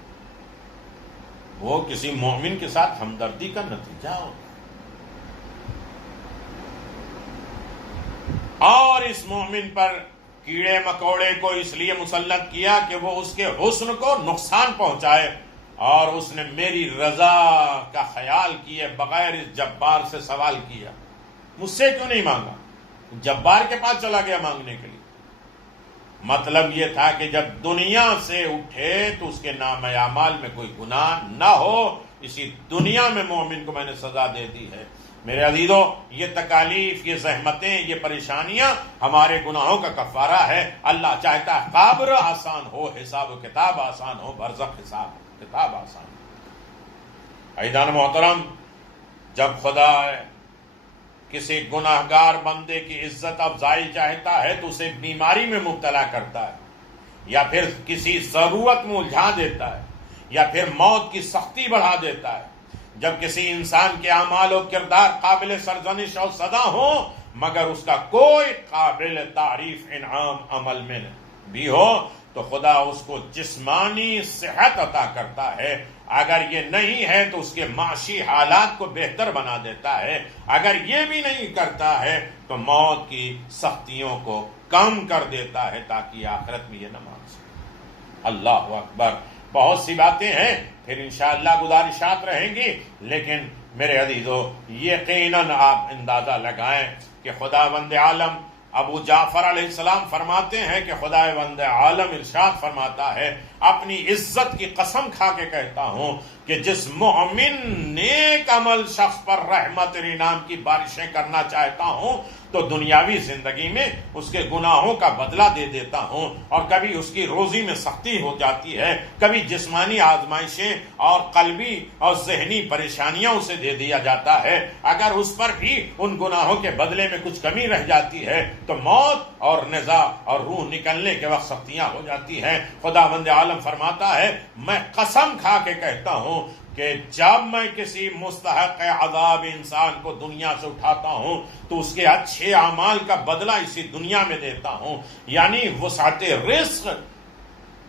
وہ کسی مومن کے ساتھ ہمدردی کا نتیجہ ہوتا ہے۔ اور اس مومن پر کیڑے مکوڑے کو اس لیے مسلط کیا کہ وہ اس کے حسن کو نقصان پہنچائے، اور اس نے میری رضا کا خیال کیے بغیر اس جبار سے سوال کیا، مجھ سے کیوں نہیں مانگا، جبار کے پاس چلا گیا مانگنے کے لیے۔ مطلب یہ تھا کہ جب دنیا سے اٹھے تو اس کے نام اعمال میں کوئی گناہ نہ ہو، اسی دنیا میں مومن کو میں نے سزا دے دی ہے۔ میرے عزیزو، یہ تکالیف، یہ زحمتیں، یہ پریشانیاں ہمارے گناہوں کا کفارہ ہے۔ اللہ چاہتا ہے قبر آسان ہو، حساب و کتاب آسان ہو، برزخ حساب کتاب آسان ہو۔ عزیزان محترم، جب خدا کسی گناہگار بندے کی عزت افزائی چاہتا ہے تو اسے بیماری میں مبتلا کرتا ہے، یا پھر کسی ضرورت میں الجھا دیتا ہے، یا پھر موت کی سختی بڑھا دیتا ہے۔ جب کسی انسان کے اعمال و کردار قابل سرزنش اور صدا ہوں مگر اس کا کوئی قابل تعریف انعام عمل میں بھی ہو، تو خدا اس کو جسمانی صحت عطا کرتا ہے اگر یہ نہیں ہے تو اس کے معاشی حالات کو بہتر بنا دیتا ہے، اگر یہ بھی نہیں کرتا ہے تو موت کی سختیوں کو کم کر دیتا ہے تاکہ آخرت میں یہ نہ مان سکے۔ اللہ اکبر۔ بہت سی باتیں ہیں، پھر انشاءاللہ گزارشات رہیں گی، لیکن میرے عزیزو یقیناً آپ اندازہ لگائیں کہ خداوند عالم ابو جعفر علیہ السلام فرماتے ہیں کہ خداوند عالم ارشاد فرماتا ہے، اپنی عزت کی قسم کھا کے کہتا ہوں کہ جس مومن نیک عمل شخص پر رحمت اور انعام کی بارشیں کرنا چاہتا ہوں تو دنیاوی زندگی میں اس کے گناہوں کا بدلہ دے دیتا ہوں، اور کبھی اس کی روزی میں سختی ہو جاتی ہے، کبھی جسمانی آزمائشیں اور قلبی اور ذہنی پریشانیاں اسے دے دیا جاتا ہے، اگر اس پر بھی ان گناہوں کے بدلے میں کچھ کمی رہ جاتی ہے تو موت اور نزاع اور روح نکلنے کے وقت سختیاں ہو جاتی ہیں۔ خداوند عالم فرماتا ہے، میں قسم کھا کے کہتا ہوں کہ جب میں کسی مستحق عذاب انسان کو دنیا سے اٹھاتا ہوں تو اس کے اچھے اعمال کا بدلہ اسی دنیا میں دیتا ہوں، یعنی وسعت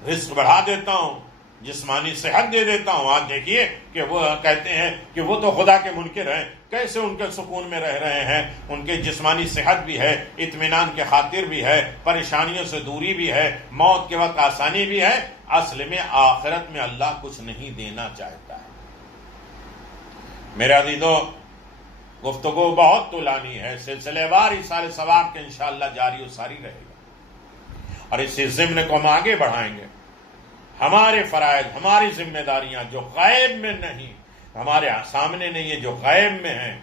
رزق بڑھا دیتا ہوں، جسمانی صحت دے دیتا ہوں۔ آج دیکھیے کہ وہ کہتے ہیں کہ وہ تو خدا کے منکر ہیں، کیسے ان کے سکون میں رہ رہے ہیں، ان کے جسمانی صحت بھی ہے، اطمینان کے خاطر بھی ہے، پریشانیوں سے دوری بھی ہے، موت کے وقت آسانی بھی ہے۔ اصل میں آخرت میں اللہ کچھ نہیں دینا چاہتا ہے۔ میرے عزیزو گفتگو بہت طولانی ہے، سلسلے وار ایصال ثواب کے انشاءاللہ جاری و ساری رہے گا، اور اسی ضمن کو ہم آگے بڑھائیں گے۔ ہمارے فرائض، ہماری ذمہ داریاں جو غیب میں نہیں، ہمارے سامنے نہیں ہے، جو غیب میں ہیں،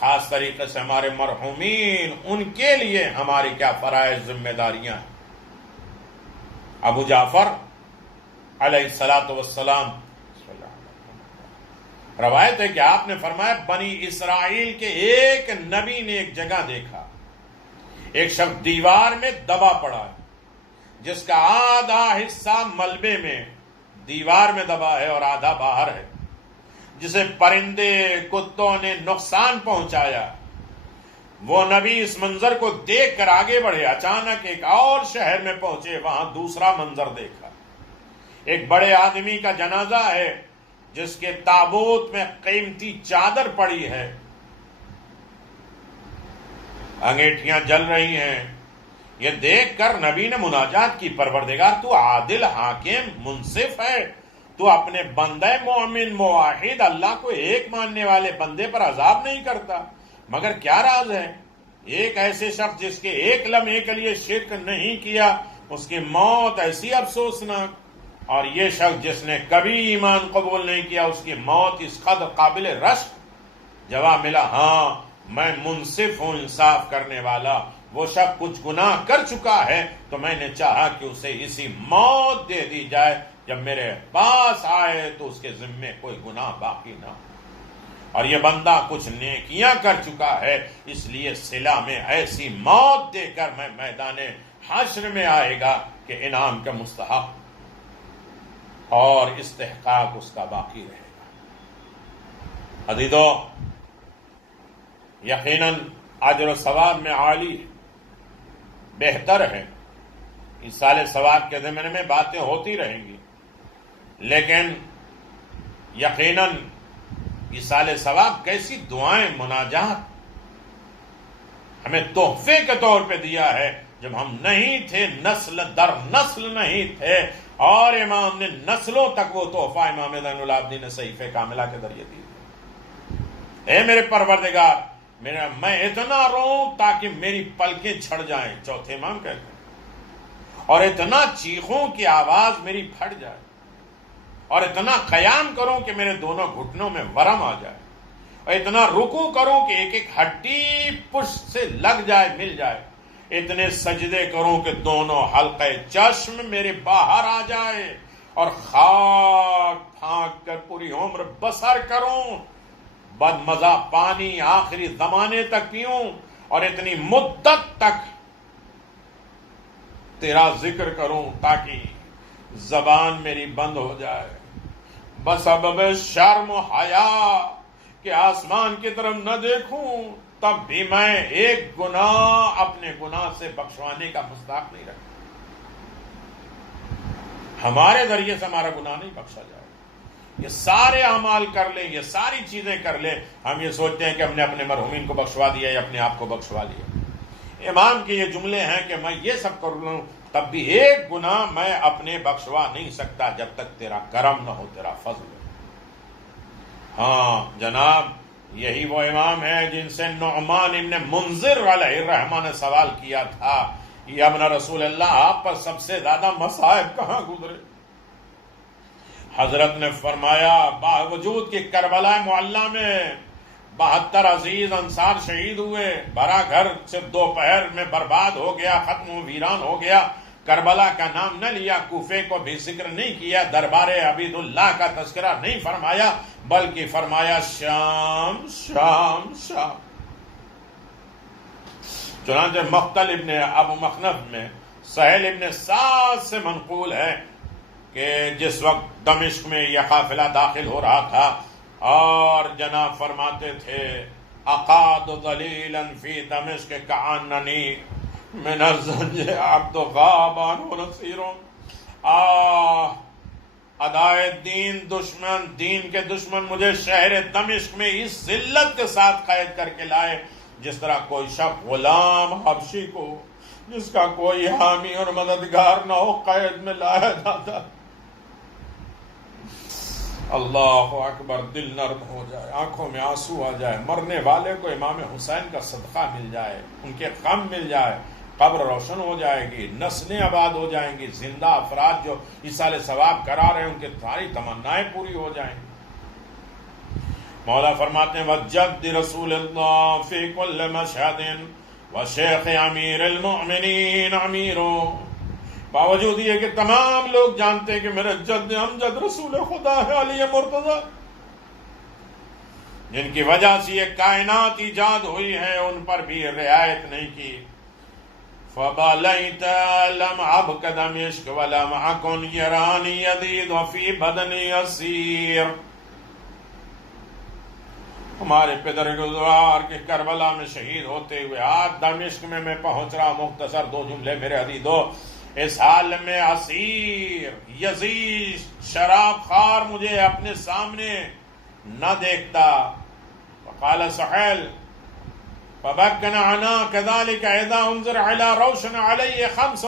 خاص طریقے سے ہمارے مرحومین، ان کے لیے ہماری کیا فرائض ذمہ داریاں ہیں۔ ابو جعفر علیہ السلام روایت ہے کہ آپ نے فرمایا، بنی اسرائیل کے ایک نبی نے ایک جگہ دیکھا، ایک شخص دیوار میں دبا پڑا ہے، جس کا آدھا حصہ ملبے میں دیوار میں دبا ہے اور آدھا باہر ہے، جسے پرندے کتوں نے نقصان پہنچایا۔ وہ نبی اس منظر کو دیکھ کر آگے بڑھے، اچانک ایک اور شہر میں پہنچے، وہاں دوسرا منظر دیکھا، ایک بڑے آدمی کا جنازہ ہے جس کے تابوت میں قیمتی چادر پڑی ہے، انگیٹھیاں جل رہی ہیں۔ یہ دیکھ کر نبی نے مناجات کی، پروردگار تو عادل حاکم منصف ہے، تو اپنے بندہ مومن موحد اللہ کو ایک ماننے والے بندے پر عذاب نہیں کرتا، مگر کیا راز ہے؟ ایک ایسے شخص جس کے ایک لمحے کے لیے شرک نہیں کیا، اس کی موت ایسی افسوسناک، اور یہ شخص جس نے کبھی ایمان قبول نہیں کیا، اس کی موت اس قدر قابل رشک۔ جواب ملا، ہاں میں منصف ہوں، انصاف کرنے والا۔ وہ شخص کچھ گناہ کر چکا ہے تو میں نے چاہا کہ اسے اسی موت دے دی جائے، جب میرے پاس آئے تو اس کے ذمے کوئی گناہ باقی نہ ہو، اور یہ بندہ کچھ نیکیاں کر چکا ہے، اس لیے صلہ میں ایسی موت دے کر میں میدان حشر میں آئے گا کہ انعام کا مستحق اور استحقاق اس کا باقی رہے گا۔ عزیزو یقیناً اجر و ثواب میں عالی بہتر ہے، ایصال ثواب کے ضمن میں باتیں ہوتی رہیں گی، لیکن یقیناً ایصال ثواب کیسی دعائیں، مناجات ہمیں تحفے کے طور پہ دیا ہے، جب ہم نہیں تھے، نسل در نسل نہیں تھے، اور امام نے نسلوں تک وہ تحفہ امام زین العابدین صحیفہ کاملہ کے ذریعے دی۔ اے میرے پروردگار، میں اتنا روں تاکہ میری پلکیں چھڑ جائیں، چوتھے امام کہتے ہیں، اور اتنا چیخوں کی آواز میری پھٹ جائے، اور اتنا قیام کروں کہ میرے دونوں گھٹنوں میں ورم آ جائے، اور اتنا رکوع کروں کہ ایک ایک ہڈی پشت سے لگ جائے، مل جائے، اتنے سجدے کروں کہ دونوں حلقے چشم میرے باہر آ جائے، اور خاک پھانک کر پوری عمر بسر کروں، بد مزہ پانی آخری زمانے تک پیوں، اور اتنی مدت تک تیرا ذکر کروں تاکہ زبان میری بند ہو جائے، بسبب شرم و حیا کہ آسمان کی طرف نہ دیکھوں، تب بھی میں ایک گناہ اپنے گناہ سے بخشوانے کا مستحق نہیں رکھتا، ہمارے ذریعے سے ہمارا گناہ نہیں بخشا جائے، یہ سارے اعمال کر لیں، یہ ساری چیزیں کر لیں، ہم یہ سوچتے ہیں کہ ہم نے اپنے مرحومین کو بخشوا دیا یا اپنے آپ کو بخشوا دیا۔ امام کے یہ جملے ہیں کہ میں یہ سب کر لوں تب بھی ایک گناہ میں اپنے بخشوا نہیں سکتا جب تک تیرا کرم نہ ہو، تیرا فضل ہو۔ ہاں جناب، یہی وہ امام ہے جن سے نعمان ابن منذر علیہ الرحمہ نے سوال کیا تھا، یا ابن رسول اللہ، آپ پر سب سے زیادہ مصائب کہاں گزرے؟ حضرت نے فرمایا باوجود کہ کربلا معلیٰ میں 72 عزیز انصار شہید ہوئے، بھرا گھر سے دوپہر میں برباد ہو گیا، ختم و ویران ہو گیا، کربلا کا نام نہ لیا، کوفے کو بھی ذکر نہیں کیا، دربار عبید اللہ کا تذکرہ نہیں فرمایا، بلکہ فرمایا شام شام شام۔ چنانچہ مقتل ابن ابو مخنف میں سہیل ابن سعد سے منقول ہے کہ جس وقت دمشق میں یہ قافلہ داخل ہو رہا تھا اور جناب فرماتے تھے اقاد ذلیلا فی دمشق کعننی من الزنج عبد غابان و نصیر، ادائے دین کے دشمن مجھے شہر دمشق میں اس ذلت کے ساتھ قید کر کے لائے جس طرح کوئی شخص غلام حبشی کو جس کا کوئی حامی اور مددگار نہ ہو قید میں لایا جاتا۔ اللہ اکبر، دل نرم ہو جائے، آنکھوں میں آنسو آ جائے، مرنے والے کو امام حسین کا صدقہ مل جائے، ان کے غم مل جائے، قبر روشن ہو جائے گی، نسلیں آباد ہو جائیں گی، زندہ افراد جو ایصال ثواب کرا رہے ہیں ان کی ساری تمنائیں پوری ہو جائیں گی۔ مولا فرماتے ہیں وجد رسول اللہ فی کل مشہد وشیخ امیر المؤمنین امیرو، باوجود یہ کہ تمام لوگ جانتے ہیں کہ میرے جد امجد رسول خدا ہے علی مرتضی، جن کی وجہ سے یہ کائنات ایجاد ہوئی ہے، ان پر بھی رعایت نہیں کی۔ فَبَلَيْتَ لَمْ عَبْكَ دَمِشْقَ وَلَمْ عَكُنْ يَرَانِي يَدِيدُ وَفِي بَدَنِي أَسِيرٌ۔ ہمارے پدر گزار کے کربلا میں شہید ہوتے ہوئے آج دمشق میں پہنچ رہا، مختصر 2 جملے میرے حدیثو، اس حال میں اسیر یزید شراب خار مجھے اپنے سامنے نہ دیکھتا۔ وقال سہیل فبكنا عنا كذلك اذا انظر على روشن علي 5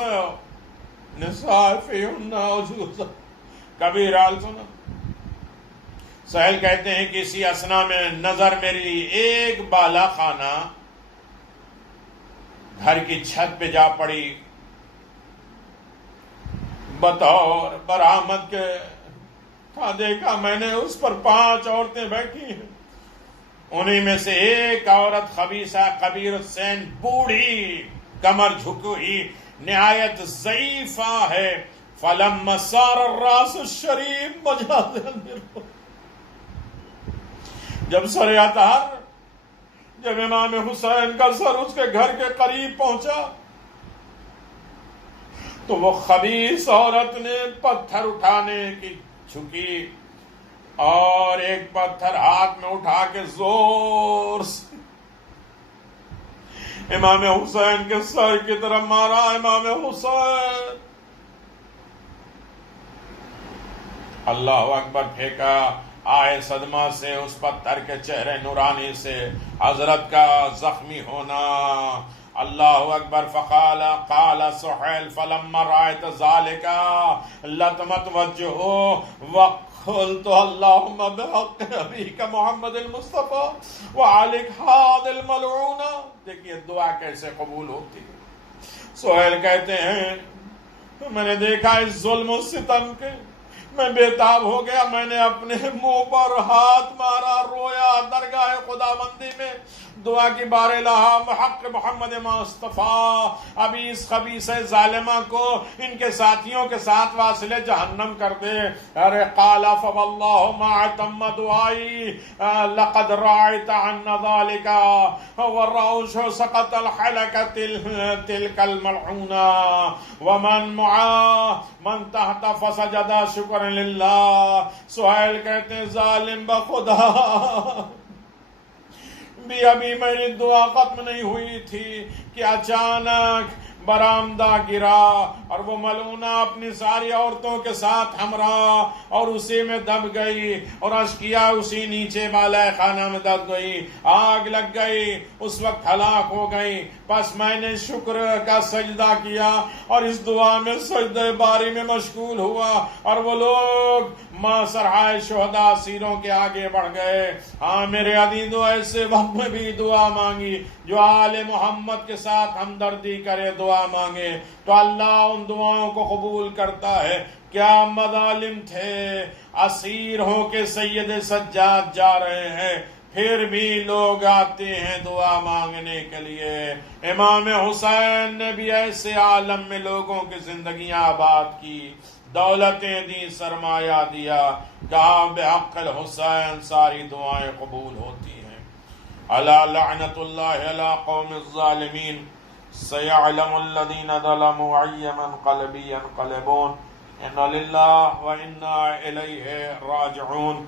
نساء فيهن عجوز كبيرة۔ سنا سہیل کہتے ہیں کہ اسی اسنا میں نظر میری ایک بالا خانہ گھر کی چھت پہ جا پڑی، بطور برآمد کے تھا، دیکھا میں نے اس پر 5 عورتیں بیٹھی ہیں، انہی میں سے ایک عورت خبیثہ کبیر السن، بوڑھی، کمر جھکی ہوئی، نہایت ضعیفہ ہے۔ فلما صار الراس الشریف مجاز البر، جب سر اطہر، جب امام حسین کا سر اس کے گھر کے قریب پہنچا تو وہ خبیث عورت نے پتھر اٹھانے کی جھکی اور ایک پتھر ہاتھ میں اٹھا کے زور سے امام حسین کے سر کی طرف مارا۔ امام حسین اللہ اکبر پھینکا، آئے صدمہ سے اس پتھر کے چہرے نورانی سے حضرت کا زخمی ہونا۔ اللہ اکبر۔ قال سہیل فلما رأيت ذلك لطمت وجهه وقلت اللهم بحق نبيك محمد المصطفى وعليك هذا الملعون۔ دیکھیے دعا کیسے قبول ہوتی ہے۔ سہیل کہتے ہیں میں نے دیکھا اس ظلم و ستم کے، میں بےتاب ہو گیا، میں نے اپنے منہ پر ہاتھ مارا، رویا، درگاہ خداوندی میں دعا کی بار الہا حق محمد مصطفیٰ ابھی اس خبیث ظالمہ کو ان کے ساتھیوں کے ساتھ واصل جہنم کر دے۔ ارے قال فواللہ ما تم دعائی لقد رأيت عن ذلك والروش سقط الحلقة تلك الملعونة ومن معاه من تحت فسجد شکر للہ۔ سہیل کہتے ہیں ظالم بخدا بھی ابھی میری دعا ختم نہیں ہوئی تھی کہ اچانک برآمدہ گرا اور وہ ملعونہ اپنی ساری عورتوں کے ساتھ ہمراہ اور اسی میں دب گئی، اور اشقیا اسی نیچے بالائے خانہ میں دب گئی، آگ لگ گئی، اس وقت ہلاک ہو گئی۔ پس میں نے شکر کا سجدہ کیا اور اس دعا میں سجدہ باری میں مشغول ہوا، اور وہ لوگ ماں سرحائے شہداء سیروں کے آگے بڑھ گئے۔ ہاں میرے عزیزو، ایسے وقت میں بھی دعا مانگی، جو آل محمد کے ساتھ ہمدردی کرے، دعا مانگے تو اللہ ان دعاؤں کو قبول کرتا ہے۔ کیا مظالم تھے، اسیر ہو کے سید سجاد جا رہے ہیں، پھر بھی لوگ آتے ہیں دعا مانگنے کے لیے۔ امام حسین نے بھی ایسے عالم میں لوگوں کی زندگیاں آباد کی، دولتیں دی، سرمایہ دیا، کہا بحق الحسین ساری دعائیں قبول ہوتی ہیں۔ الا لعنت اللہ علی قوم الظالمین سیعلم الذین ظلموا ای منقلب ینقلبون انا للہ و انا الیہ راجعون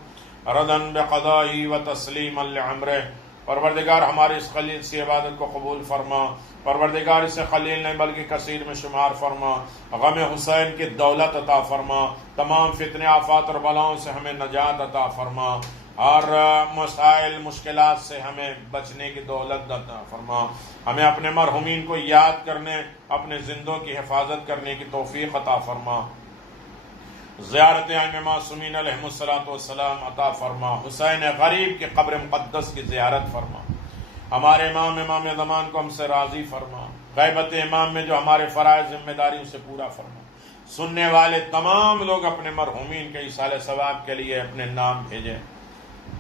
ردا بقضائہ و تسلیما لعمرہ۔ پروردگار ہمارے اس خلیل سے عبادت کو قبول فرما، پروردگار اسے خلیل نہیں بلکہ کثیر میں شمار فرما، غم حسین کی دولت عطا فرما، تمام فتنے آفات اور بلاؤں سے ہمیں نجات عطا فرما، اور مسائل مشکلات سے ہمیں بچنے کی دولت عطا فرما، ہمیں اپنے مرحومین کو یاد کرنے، اپنے زندوں کی حفاظت کرنے کی توفیق عطا فرما، زیارت ائمہ معصومین علیہم السلام عطا فرما، حسین غریب کی قبر مقدس کی زیارت فرما، ہمارے امام زمان کو ہم سے راضی فرما، غیبت امام میں جو ہمارے فرائض ذمہ داری اسے پورا فرما۔ سننے والے تمام لوگ اپنے مرحومین کے ایصال ثواب کے لیے اپنے نام بھیجیں۔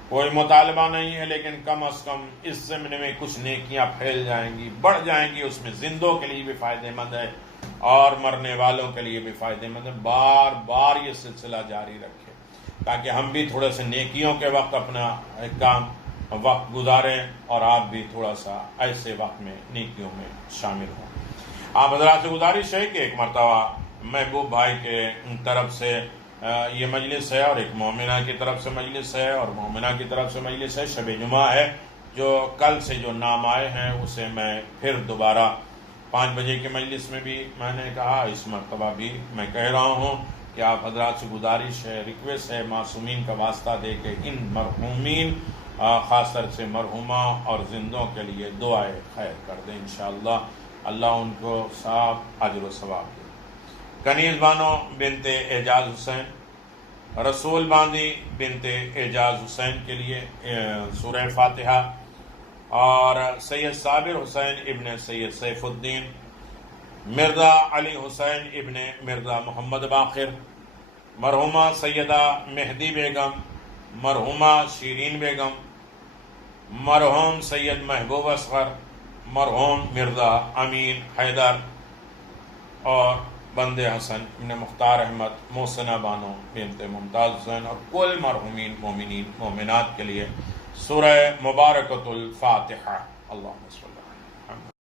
کوئی مطالبہ نہیں ہے، لیکن کم از کم اس ضمن میں کچھ نیکیاں پھیل جائیں گی، بڑھ جائیں گی، اس میں زندوں کے لیے بھی فائدہ مند ہے اور مرنے والوں کے لیے بھی فائدہ مند ہے۔ بار بار یہ سلسلہ جاری رکھے تاکہ ہم بھی تھوڑے سے نیکیوں کے وقت اپنا کام وقت گزاریں، اور آپ بھی تھوڑا سا ایسے وقت میں نیکیوں میں شامل ہوں۔ آپ حضرات سے گزارش ہے کہ ایک مرتبہ محبوب بھائی کے طرف سے یہ مجلس ہے، اور ایک مومنہ کی طرف سے مجلس ہے، اور مومنہ کی طرف سے مجلس ہے، شب جمعہ ہے، جو کل سے جو نام آئے ہیں اسے میں پھر دوبارہ 5 بجے کے مجلس میں بھی میں نے کہا، اس مرتبہ بھی میں کہہ رہا ہوں کہ آپ حضرات سے گزارش ہے، ریکویسٹ ہے، معصومین کا واسطہ دے کے ان مرحومین خاص طور سے مرحومہ اور زندوں کے لیے دعائے خیر کر دیں، انشاءاللہ اللہ ان کو صاحب اجر و ثواب دے۔ کنیز بانو بنت اعجاز حسین، رسول باندی بنت اعجاز حسین کے لیے سورہ فاتحہ، اور سید صابر حسین ابن سید سیف الدین، مرزا علی حسین ابن مرزا محمد باقر، مرحومہ سیدہ مہدی بیگم، مرحومہ شیرین بیگم، مرحوم سید محبوب اصغر، مرحوم مرزا امین حیدر، اور بند حسن ابن مختار احمد، محسنہ بانو بنت ممتاز حسین، اور کل مرحومین مومنین مومنات کے لیے سورہ مبارکۃ الفاتحہ۔ اللہم صلی اللہ